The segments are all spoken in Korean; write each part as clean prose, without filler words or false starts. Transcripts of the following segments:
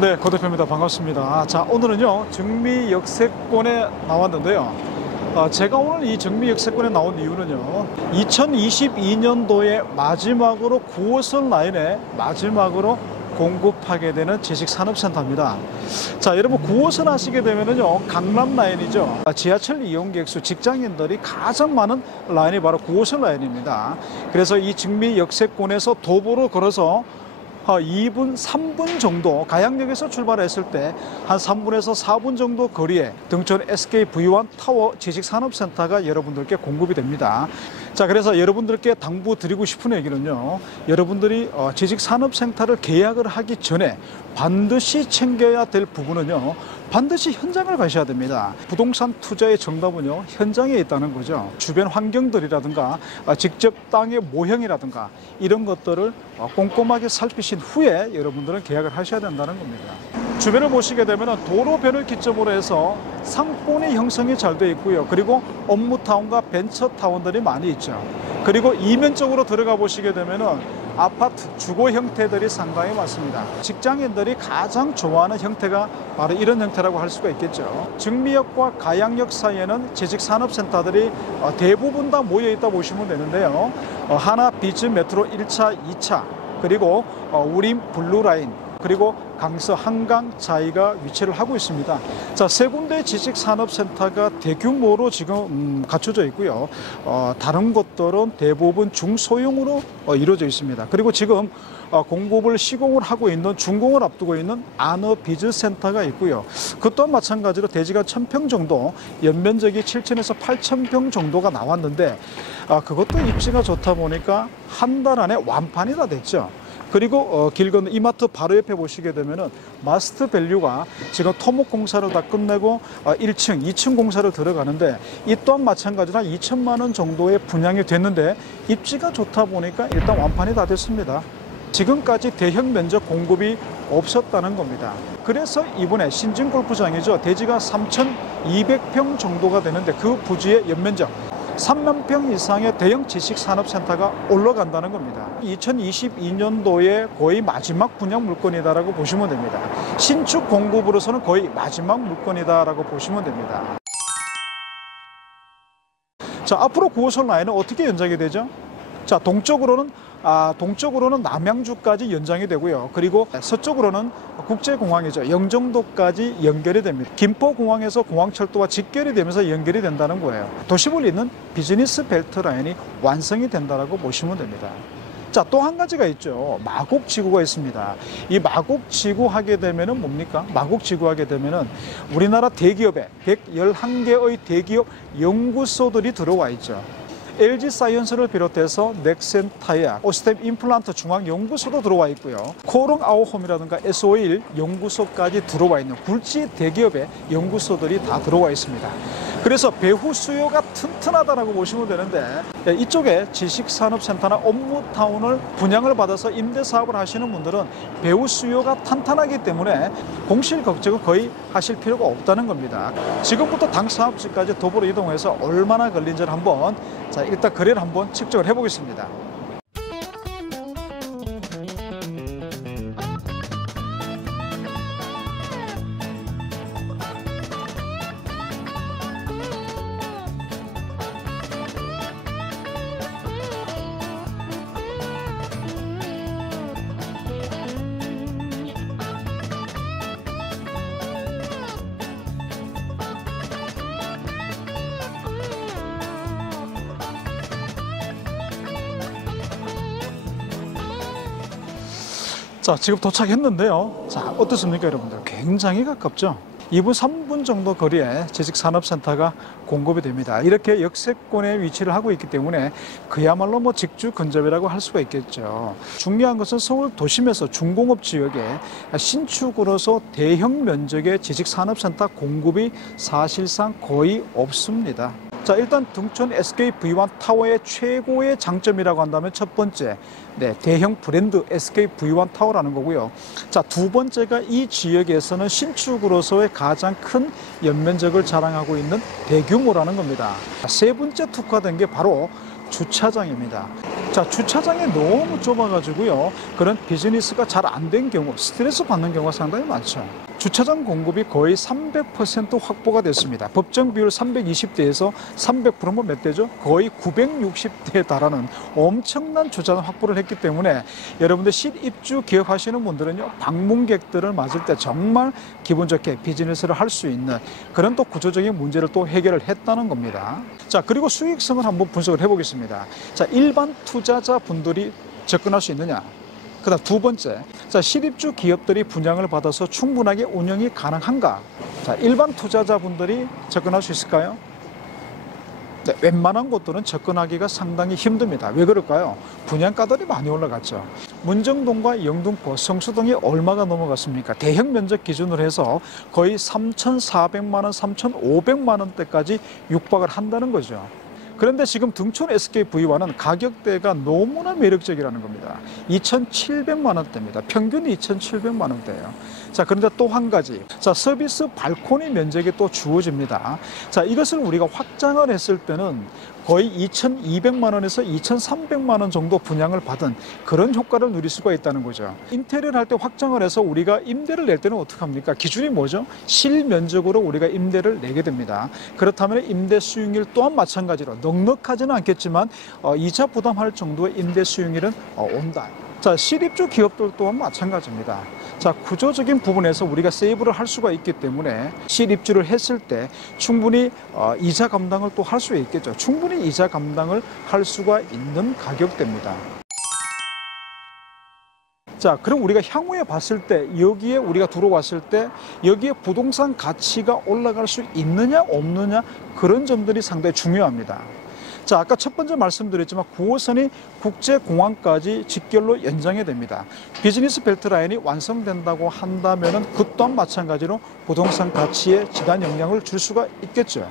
네, 고 대표입니다. 반갑습니다. 자, 오늘은요, 정미 역세권에 나왔는데요. 제가 오늘 이 정미 역세권에 나온 이유는요, 2022년도에 마지막으로 9호선 라인에 마지막으로 공급하게 되는 지식산업센터입니다. 자, 여러분 9호선 하시게 되면은요, 강남 라인이죠. 지하철 이용객 수, 직장인들이 가장 많은 라인이 바로 9호선 라인입니다. 그래서 이 정미 역세권에서 도보로 걸어서 2분, 3분 정도, 가양역에서 출발했을 때 한 3분에서 4분 정도 거리에 등촌 SK V1 타워 지식산업센터가 여러분들께 공급이 됩니다. 자, 그래서 여러분들께 당부드리고 싶은 얘기는요, 여러분들이 지식산업센터를 계약을 하기 전에 반드시 챙겨야 될 부분은요, 반드시 현장을 가셔야 됩니다. 부동산 투자의 정답은요, 현장에 있다는 거죠. 주변 환경들이라든가 직접 땅의 모형이라든가 이런 것들을 꼼꼼하게 살피신 후에 여러분들은 계약을 하셔야 된다는 겁니다. 주변을 보시게 되면 도로변을 기점으로 해서 상권의 형성이 잘 되어 있고요. 그리고 업무타운과 벤처타운들이 많이 있죠. 그리고 이면적으로 들어가 보시게 되면 아파트 주거 형태들이 상당히 많습니다. 직장인들이 가장 좋아하는 형태가 바로 이런 형태라고 할 수가 있겠죠. 정미역과 가양역 사이에는 지식산업센터들이 대부분 다 모여 있다 보시면 되는데요. 하나 비즈 메트로 1차, 2차, 그리고 우림 블루라인, 그리고 강서 한강 자이가 위치를 하고 있습니다. 자, 세 군데 지식산업센터가 대규모로 지금 갖춰져 있고요. 다른 곳들은 대부분 중소형으로 이루어져 있습니다. 그리고 지금 공급을 시공을 하고 있는, 준공을 앞두고 있는 안어 비즈센터가 있고요. 그 또한 마찬가지로 대지가 1000평 정도, 연면적이 7000에서 8000평 정도가 나왔는데 그것도 입지가 좋다 보니까 한 달 안에 완판이 다 됐죠. 그리고 길 건너 이마트 바로 옆에 보시게 되면은 마스트 밸류가 지금 토목 공사를 다 끝내고 1층, 2층 공사를 들어가는데 이 또한 마찬가지로 한 2천만 원 정도의 분양이 됐는데 입지가 좋다 보니까 일단 완판이 다 됐습니다. 지금까지 대형 면적 공급이 없었다는 겁니다. 그래서 이번에 신진골프장이죠. 대지가 3,200평 정도가 되는데 그 부지의 연면적 3만 평 이상의 대형 지식산업센터가 올라간다는 겁니다. 2022년도에 거의 마지막 분양 물건이다라고 보시면 됩니다. 신축 공급으로서는 거의 마지막 물건이다라고 보시면 됩니다. 자, 앞으로 9호선 라인은 어떻게 연장이 되죠? 자, 동쪽으로는 남양주까지 연장이 되고요. 그리고 서쪽으로는 국제공항이죠. 영종도까지 연결이 됩니다. 김포공항에서 공항철도와 직결이 되면서 연결이 된다는 거예요. 도심을 잇는 비즈니스 벨트 라인이 완성이 된다고 보시면 됩니다. 자, 또 한 가지가 있죠. 마곡지구가 있습니다. 이 마곡지구 하게 되면은 뭡니까? 마곡지구 하게 되면은 우리나라 대기업에 111개의 대기업 연구소들이 들어와 있죠. LG 사이언스를 비롯해서 넥센 타이아, 오스템 임플란트 중앙연구소도 들어와 있고요. 코롱 아우홈이라든가 SO일 연구소까지 들어와 있는 굴지 대기업의 연구소들이 다 들어와 있습니다. 그래서 배후 수요가 튼튼하다고 보시면 되는데 이쪽에 지식산업센터나 업무타운을 분양을 받아서 임대사업을 하시는 분들은 배후 수요가 탄탄하기 때문에 공실 걱정은 거의 하실 필요가 없다는 겁니다. 지금부터 당 사업지까지 도보로 이동해서 얼마나 걸린지를 한번 일단 거리를 한번 측정을 해보겠습니다. 자, 지금 도착했는데요. 자, 어떻습니까, 여러분들? 굉장히 가깝죠? 2분, 3분 정도 거리에 지식산업센터가 공급이 됩니다. 이렇게 역세권에 위치를 하고 있기 때문에 그야말로 직주 근접이라고 할 수가 있겠죠. 중요한 것은 서울 도심에서 중공업 지역에 신축으로서 대형 면적의 지식산업센터 공급이 사실상 거의 없습니다. 자, 일단 등촌 SK V1 타워의 최고의 장점이라고 한다면 첫 번째, 대형 브랜드 SK V1 타워라는 거고요. 자, 두 번째가 이 지역에서는 신축으로서의 가장 큰 연면적을 자랑하고 있는 대규모라는 겁니다. 세 번째 특화된 게 바로 주차장입니다. 자, 주차장이 너무 좁아가지고요. 그런 비즈니스가 잘 안 된 경우, 스트레스 받는 경우가 상당히 많죠. 주차장 공급이 거의 300% 확보가 됐습니다. 법정 비율 320대에서 300%면 몇 대죠? 거의 960대에 달하는 엄청난 주차장 확보를 했기 때문에 여러분들 실입주 기업하시는 분들은요, 방문객들을 맞을 때 정말 기분 좋게 비즈니스를 할 수 있는 그런 또 구조적인 문제를 또 해결을 했다는 겁니다. 자, 그리고 수익성을 한번 분석을 해보겠습니다. 자, 일반 투자자분들이 접근할 수 있느냐? 그 다음 두 번째, 자, 실입주 기업들이 분양을 받아서 충분하게 운영이 가능한가? 자, 일반 투자자분들이 접근할 수 있을까요? 네, 웬만한 곳들은 접근하기가 상당히 힘듭니다. 왜 그럴까요? 분양가들이 많이 올라갔죠. 문정동과 영등포, 성수동이 얼마가 넘어갔습니까? 대형 면적 기준으로 해서 거의 3,400만 원, 3,500만 원대까지 육박을 한다는 거죠. 그런데 지금 등촌 SKV1은 가격대가 너무나 매력적이라는 겁니다. 2,700만 원대입니다. 평균이 2,700만 원대예요. 자, 그런데 또 한 가지. 자, 서비스 발코니 면적이 또 주어집니다. 자, 이것을 우리가 확장을 했을 때는 거의 2,200만 원에서 2,300만 원 정도 분양을 받은 그런 효과를 누릴 수가 있다는 거죠. 인테리어를 할 때 확장을 해서 우리가 임대를 낼 때는 어떻게 합니까? 기준이 뭐죠? 실면적으로 우리가 임대를 내게 됩니다. 그렇다면 임대 수익률 또한 마찬가지로 넉넉하지는 않겠지만 이자 부담할 정도의 임대 수익률은 온다. 자, 실입주 기업들 또한 마찬가지입니다. 자, 구조적인 부분에서 우리가 세이브를 할 수가 있기 때문에 실입주를 했을 때 충분히 이자 감당을 또 할 수 있겠죠. 충분히 이자 감당을 할 수가 있는 가격대입니다. 자, 그럼 우리가 향후에 봤을 때 여기에 우리가 들어왔을 때 여기에 부동산 가치가 올라갈 수 있느냐 없느냐 그런 점들이 상당히 중요합니다. 자, 아까 첫 번째 말씀드렸지만 9호선이 국제공항까지 직결로 연장이 됩니다. 비즈니스 벨트 라인이 완성된다고 한다면 그 또한 마찬가지로 부동산 가치에 지단 영향을 줄 수가 있겠죠.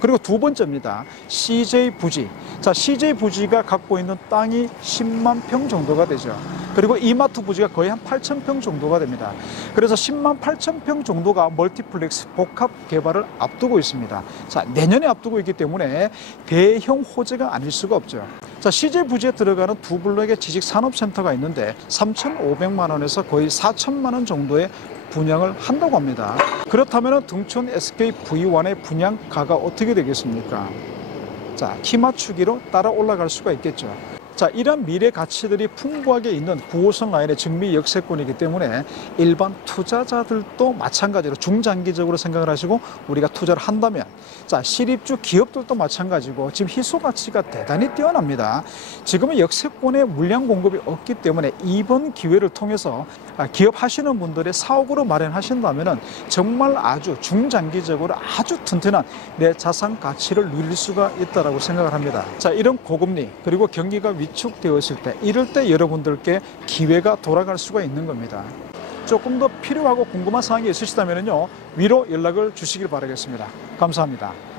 그리고 두 번째입니다. CJ 부지. 자, CJ 부지가 갖고 있는 땅이 10만 평 정도가 되죠. 그리고 이마트 부지가 거의 한 8천 평 정도가 됩니다. 그래서 10만 8천 평 정도가 멀티플렉스 복합 개발을 앞두고 있습니다. 자, 내년에 앞두고 있기 때문에 대형 호재가 아닐 수가 없죠. 자, CJ 부지에 들어가는 두 블록의 지식산업센터가 있는데 3,500만 원에서 거의 4천만 원 정도의 분양을 한다고 합니다. 그렇다면 등촌 SKV1의 분양가가 어떻게 되겠습니까? 자, 키 맞추기로 따라 올라갈 수가 있겠죠. 자, 이런 미래 가치들이 풍부하게 있는 9호선 라인의 증미 역세권이기 때문에 일반 투자자들도 마찬가지로 중장기적으로 생각을 하시고 우리가 투자를 한다면, 자, 실입주 기업들도 마찬가지고 지금 희소 가치가 대단히 뛰어납니다. 지금은 역세권의 물량 공급이 없기 때문에 이번 기회를 통해서 기업 하시는 분들의 사옥으로 마련하신다면 정말 아주 중장기적으로 아주 튼튼한 내 자산 가치를 누릴 수가 있다고 생각을 합니다. 자, 이런 고금리 그리고 경기가 위축되었을 때 이럴 때 여러분들께 기회가 돌아갈 수가 있는 겁니다. 조금 더 필요하고 궁금한 사항이 있으시다면요, 위로 연락을 주시길 바라겠습니다. 감사합니다.